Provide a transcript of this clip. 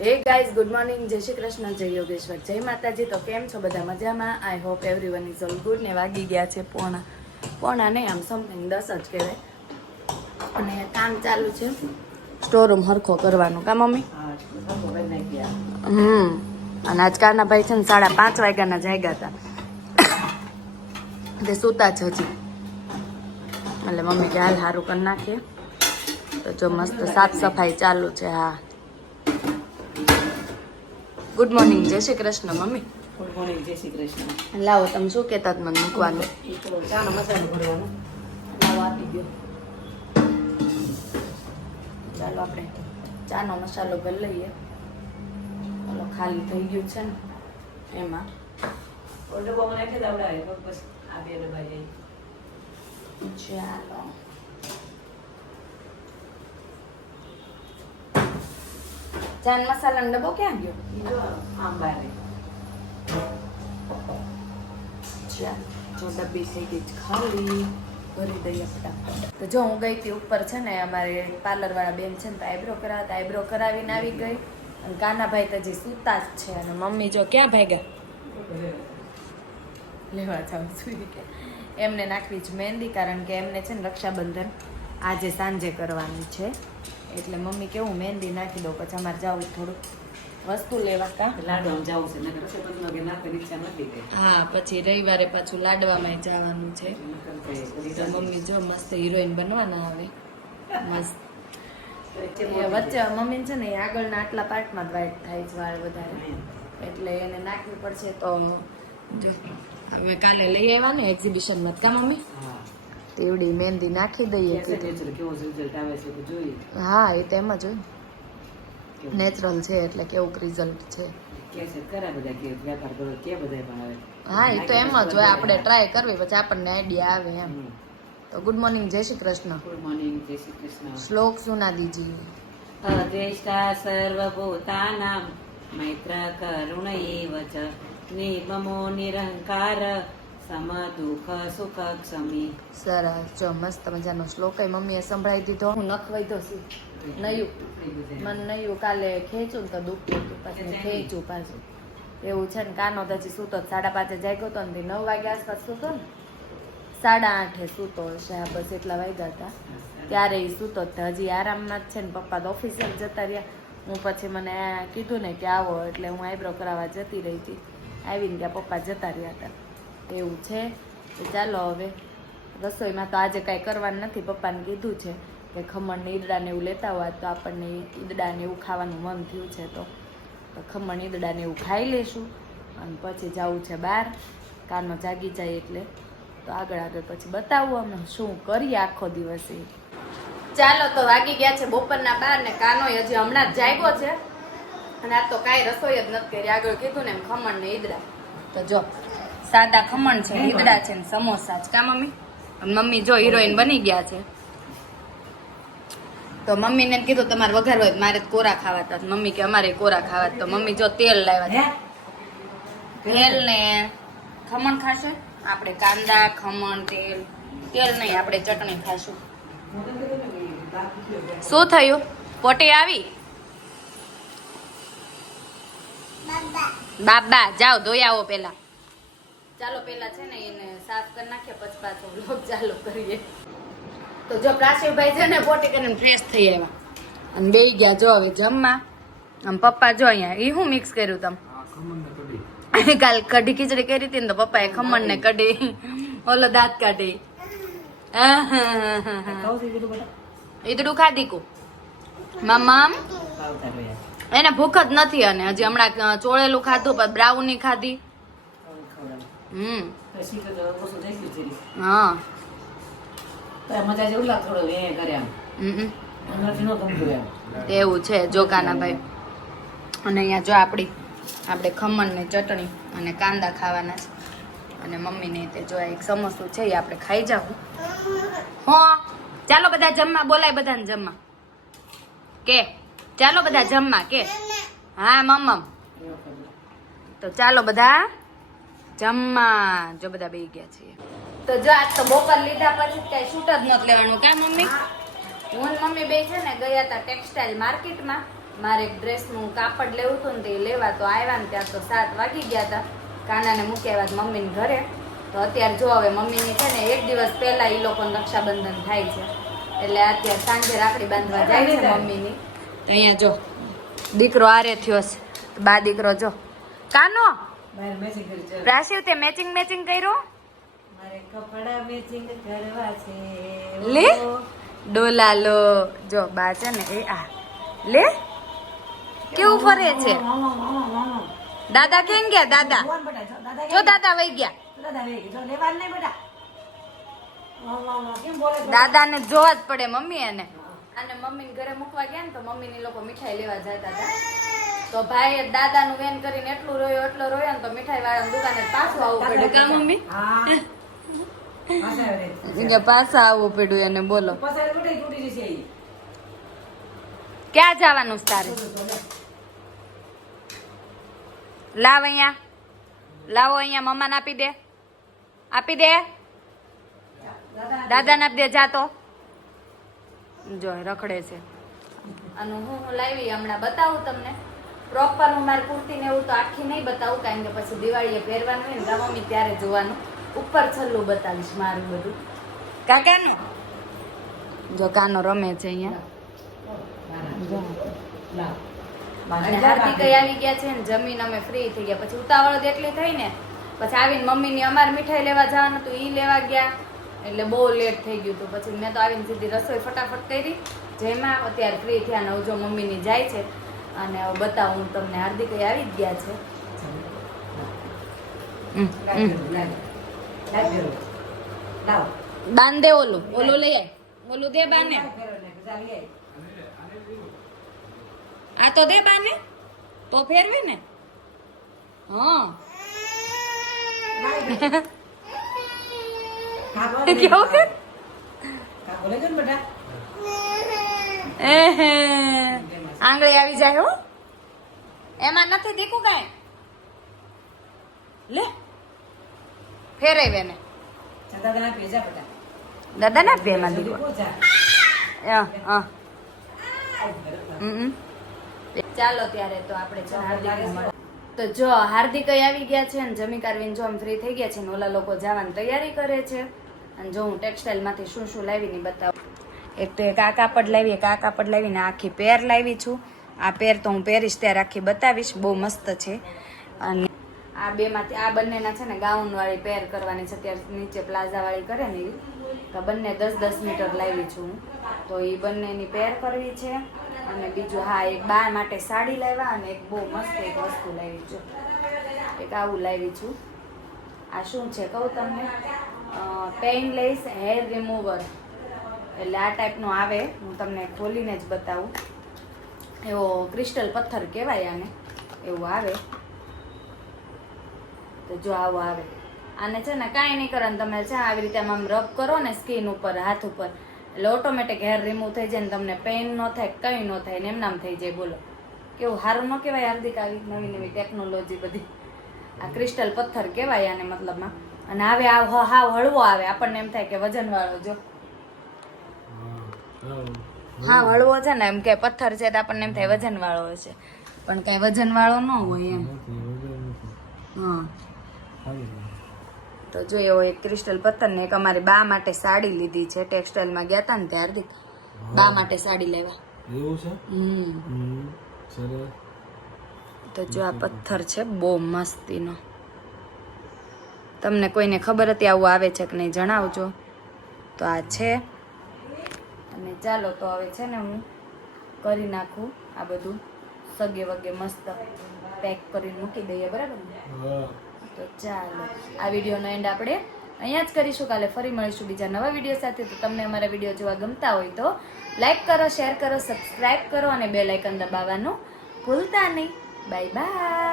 Hey guys good morning જય શ્રી કૃષ્ણ જય યોગેશ્વર જય માતાજી. તો કેમ છો બધા મજામાં? I hope everyone is all good ને વાગી ગયા છે પોણા. પોણા નહીં આમ સમથિંગ દસ જ કહેવાય. અને કામ ચાલુ છે. સ્ટોરૂમ હરખો કરવાનું. કા મમ્મી? હમ. અને આજકાલના ભાઈ છે ને સાડા પાંચ વાગ્યાના જાગ્યા હતા. તે સૂતા જ હજી. એટલે મમ્મી કે હાલ સારું કરી નાખીએ. તો જો મસ્ત સાફ સફાઈ ચાલુ છે હા. ગુડ મોર્નિંગ જય Shri Krishna mummy. Good morning Jai Shri Krishna. લાવો તમે શું કહેતા હતા મને મૂકવાનું? ચાનો મસાલો ભરવાનો. લાવો આપી દો ચાલો આપણે ચાનો મસાલો ભરી લઈએ. ઓલો ખાલી થઈ ગયું છે ને એમાં. ઓલ ડબ્બામાં નાખી દે આપણે બસ આ બે ડબ્બા જાય ચાલો. ચાન મસાલાનો ડબ્બો ક્યાં ગયો બીજો આંબારે જો ડબ્બી થઈ ગઈ ખાલી ભરી દઈએ ફટાફટ તો જો હું ગઈ હતી ઉપર છે ને અમારે પાર્લર વાળા બેન છે ને તો આઈબ્રો કરાવતા આઈબ્રો કરાવીને આવી ગઈ અને કાનાભાઈ તો હજી સૂતા જ છે અને મમ્મી જો ક્યાં ભાગ્યા લેવા જાઉં છું એમને નાખવી જ મહેંદી કારણ કે એમને છે ને રક્ષાબંધન આજે સાંજે કરવાની છે એટલે મમ્મી કેવું મહેંદી નાખી દઉં પછી અમારે જવું થોડુંક વસ્તુ લેવા કા લાડવામાં જાવું છે નકર નાખવાની ઈચ્છા નથી હા પછી રવિવારે પાછું લાડવામાં જવાનું છે. તો મમ્મી જો મસ્ત હિરોઈન બનવાના આવે. મસ્ત. વચ્ચે મમ્મી છે ને એ આગળના આટલા પાર્ટમાં જ વાઈટ થાય છે વાળ વધારે. એટલે એને નાખવી પડશે તો જો. હવે કાલે લઈ આવ્યા ને એક્ઝિબિશનમાં કા મમ્મી? હા. તેવડી મહેંદી નાખી દઈએ હા એ તો એમ જ હોય. નેચરલ છે એટલે કેવું રિઝલ્ટ છે. હા એ તો એમ જ હોય આપણે ટ્રાય કરવી પછી આપણને આઈડિયા આવે એમ. તો ગુડ મોર્નિંગ જય શ્રી કૃષ્ણ. ગુડ મોર્નિંગ જય શ્રી કૃષ્ણ. શ્લોક સુના દીજી અદ્વેષ્ટા સર્વભૂતાનાં મૈત્ર કરુણ એવ નિર્મમો નિરહંકાર સરસ જો મસ્ત મજાનો શ્લોક એ મમ્મીએ સંભળાવી દીધો. હું નખવાઈ દો છું. નયું. મને નયું. કાલે ખેંચું ને તો દુખતું હતું પછી ખેંચું પાછું. એવું છે ને કાનો તો હજી સૂતો સાડા પાંચે જાગ્યો હતો ને નવ વાગ્યા આસપાસ સૂતો ને. સાડા આઠે સૂતો હશે. આ બસ એટલા વાગ્યા હતા. ત્યારે એ સૂતો જ હજી આરામમાં જ છે ને પપ્પા તો ઓફિસે જતા રહ્યા. હું પછી મને કીધું ને કે આવો એટલે હું આઈબ્રો કરાવવા જતી રહી હતી. આવીને ત્યાં પપ્પા જતા રહ્યા હતા. એવું છે. તો ચાલો હવે રસોઈમાં તો આજે કાંઈ કરવાનું નથી. પપ્પાને કીધું છે કે ખમણ ને ઈદડા એવું લેતા હોય તો આપણને ઈદડાને એવું ખાવાનું મન થયું છે તો તો ખમણ ઈદડાને એવું ખાઈ લેશું અને પછી જવું છે બહાર. કાનો જાગી જાય એટલે. તો આગળ આગળ પછી બતાવું અમે શું કરીએ આખો દિવસ એ. ચાલો તો વાગી ગયા છે બપોરના બાર ને કાનો હજી હમણાં જ જાગ્યો છે. અને આ તો કાંઈ રસોઈ જ નથી કરી. આગળ કીધું ને એમ ખમણ ને ઈદડા. તો જો. સાદા ખમણ છે ઈદડા છે ને સમોસા છે. કા મમ્મી? મમ્મી જો હિરોઈન બની ગયા છે. તો મમ્મીને કીધું, તમારે વઘાર હોય મારે કોરા ખાવા હતા મમ્મી કે, અમારે કોરા ખાવા તો મમ્મી જો તેલ લાવ્યા તેલ ને ખમણ ખાશે? આપણે કાંદા, ખમણ, તેલ. તેલ નહીં, આપણે ચટણી ખાશું. શું થયું? પોટી આવી? બાબા. જાઓ, ધોઈ આવો પેલા ચાલો પેલા છે ને એને સાફ કરી નાખીએ પછી પાછો બ્લોગ ચાલુ કરીએ. તો જો પ્રાસીભાઈ છે ને પોટી કરીને ફ્રેશ થઈ આવ્યા. અને બે ગયા જો હવે જમવા. આમ પપ્પા જો અહીંયા એ શું મિક્સ કર્યું તમે? કાલ કઢી ખીચડી કરી હતી ને તો પપ્પાએ ખમણ ને કઢી. ઓલો દાંત કાઢી. બધું બધા ખાધી કુ મામ એને ભૂખ જ નથી અને હજી હમણાં ચોળેલું ખાધું પણ બ્રાઉની ખાધી. હમ. હા. મજા જેવું લાગ થોડો એ હમ એવું છે જોકાના ભાઈ. અને અહીંયા જો આપણી આપણે ખમણ ને ચટણી અને કાંદા ખાવાના છે. અને મમ્મીને તે જો એક સમોસું છે એ આપણે ખાઈ જાવું હો ચાલો બધા જમવા બોલાય બધાને જમવા. કે ચાલો બધા જમવા કે. હા મમ્મ તો ચાલો બધા. જમવા. જો બધા બેસી ગયા છીએ. તો જો આજ તો બપોર લીધા પછી કઈ શૂટ જ નથી લેવાનું. કા મમ્મી? હું. મમ્મી બે છે ને ગયા હતા ટેક્સટાઇલ માર્કેટમાં મારે એક ડ્રેસનું કાપડ લેવું હતું ને તે લેવા તો આવ્યા ને ત્યાં તો સાત વાગી ગયા હતા કાનાને મૂકી આવ્યા મમ્મીને ઘરે. તો અત્યારે જો હવે મમ્મીની છે ને એક દિવસ પહેલાં એ લોકો રક્ષાબંધન થાય છે. એટલે અત્યારે સાંજે રાખડી બાંધવા જાય છે મમ્મીની. અહીંયા જો દીકરો આરે થયો છે. બા દીકરો જો. કાનો? રાશિવ તે મેચિંગ મેચિંગ કર્યું? મારે કપડા મેચિંગ કરવા છે. લે? ડોલા લો જો બા છે ને એ આ. લે? કેવું ફરે છે? દાદા કેમ ગયા દાદા? જો દાદા વહી ગયા. દાદા? દાદાને જોવા જ પડે મમ્મી એને. અને મમ્મીને ઘરે મૂકવા ગયા ને તો મમ્મીની લોકો મીઠાઈ લેવા જતા હતા. તો ભાઈ દાદાનું વેન કરીને એટલું રોયો એટલો રોયો ને તો મીઠાઈ વાળા દુકાને પાછું આવવું પડ્યું કા મમ્મી પાછા આવવું પડ્યું એને બોલો. ક્યાં જવાનું સારું તારે. લાવ અહીંયા. લાવો અહીંયા મમ્માને આપી દે. આપી દે. દાદા દાદાને આપી દે જા તો. જો રખડે છે. અને હું હું લાવી હમણાં બતાવું તમને. પ્રોપર હું મારી કુર્તી ને એવું તો આખી નહીં બતાવું કારણ કે પછી દિવાળીએ પહેરવાનું હોય ને તો મમ્મી ત્યારે જોવાનું. ઉપર છલ્લું બતાવીશ મારું બધું. કાકાનું? જો કાનો રમે છે અહીંયા. હાર્દિક આવી ગયા છે ને જમીન અમે ફ્રી થઈ ગયા. પછી ઉતાવળ જેટલી એટલી થઈ ને પછી આવીને મમ્મીની અમારે મીઠાઈ લેવા જવાનું હતું ઈ લેવા ગયા. એટલે બહુ લેટ થઈ ગયું હતું. પછી મેં તો આવીને સીધી રસોઈ ફટાફટ કરી. જેમાં અત્યારે ફ્રી થયા ને જો મમ્મીની જાય છે. અને હવે બતાવું હું તમને. હાર્દિક આવી જ ગયા છે. દે ઓલું. ઓલું લઈ આય. ઓલું દે બાને. આ તો દે બાને. તો ફેરવે ને. હા. કેવું કે? આંગળી આવી જાય હો. એમાં નથી દીકું કાંઈ? લે. ફેરવે બેને દાદા ના પે માં દીકું. ચાલો ત્યારે તો આપણે. તો જો હાર્દિક આવી ગયા છે અને જમી કારવીને જો આમ ફ્રી થઈ ગયા છે ને ઓલા લોકો જવાની તૈયારી કરે છે. અને જો હું ટેક્સટાઇલમાંથી શું શું લાવીને બતાવું. એક તો એક આ કાપડ લાવી, એક આ કાપડ લાવીને આખી પેર લાવી છું. આ પેર તો હું પહેરીશ ત્યારે આખી બતાવીશ. બહુ મસ્ત છે. અને આ બે માંથી આ બંનેના છે ને ગાઉન વાળી પેર કરવાની છે. અત્યારે નીચે પ્લાઝા વાળી કરે ને તો બંને દસ દસ મીટર લાવી છું તો એ બંનેની પેર કરવી છે. અને બીજું હા, એક બા માટે સાડી લાવ્યા અને એક બહુ મસ્ત એક વસ્તુ લાવી છું એક આવું લાવી છું. આ શું છે કહું તમને? પેઇનલેસ હેર રિમૂવર એટલે આ ટાઈપનું આવે, હું તમને ખોલીને જ બતાવું. એવો ક્રિસ્ટલ પથ્થર કહેવાય આને. એવું આવે. તો જો આવો આવે. આને છે ને કાંઈ નહીં કરવાનું. તમે છે આવી રીતે આમ રબ કરો ને સ્કિન ઉપર, હાથ ઉપર. એટલે ઓટોમેટિક હેર રિમૂવ થઈ જાય ને તમને પેઇન ન થાય કંઈ ન થાય ને એમનામ થઈ જાય બોલો. કેવું સારું ન કહેવાય હાર્દિક આવી નવી નવી ટેકનોલોજી બધી. આ ક્રિસ્ટલ પથ્થર કહેવાય આને મતલબમાં. અને આવે આ હાવ હળવો આવે આપણને એમ થાય કે વજનવાળો જો. હા હળવો છે ને એમ કે પથ્થર છે તો આપણને એમ થાય વજનવાળો હશે પણ કાંઈ વજનવાળો ન હોય એમ. હા. તો જો એવો એક ક્રિસ્ટલ પતન ને એક અમારી બા માટે સાડી લીધી છે ટેક્સટાઇલમાં ગયા હતા ને ત્યારથી. બા માટે સાડી લેવા. એવું છે? હમ. તો જો આ પથ્થર છે બહુ મસ્તીનો. તમને કોઈને ખબર હતી આવું આવે છે કે નહીં જણાવજો. તો આ છે. અને ચાલો તો હવે છે ને હું કરી નાખું આ બધું. સગે વગે મસ્ત પેક કરીને મૂકી દઈએ બરાબર ને? તો ચાલો, આ વિડીયોનો એન્ડ આપણે અહીંયા જ કરીશું. કાલે ફરી મળીશું બીજા નવા વીડિયો સાથે. તો તમને અમારા વીડિયો જોવા ગમતા હોય તો લાઇક કરો શેર કરો સબસ્ક્રાઈબ કરો અને બે લાઇકન દબાવવાનું ભૂલતા નહીં. Bye bye